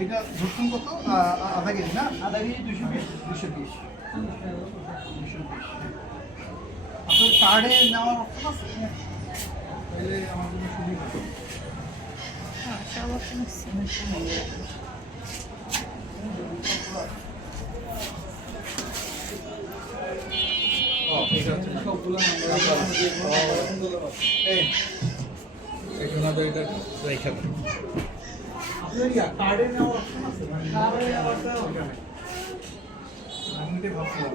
এটা- ধরছেন কত? আধা কেজি না? আধা কেজি দুশো বিশ। দুশো বিশ। দুশো বিশ। আপনার কার্ডে নেওয়ার অপশন আছে? তাহলে আমার জন্য সুবিধা হ্যাঁ, সব option আছে। ও, এটা হচ্ছে না। এই, একটু না তো এটা রেখে দেন। আপনার ইয়া, কার্ডে নেওয়ার অপশন আছে মানে কার্ডে নেওয়ারটা ওখানে। আমি এটাই ভাবছিলাম।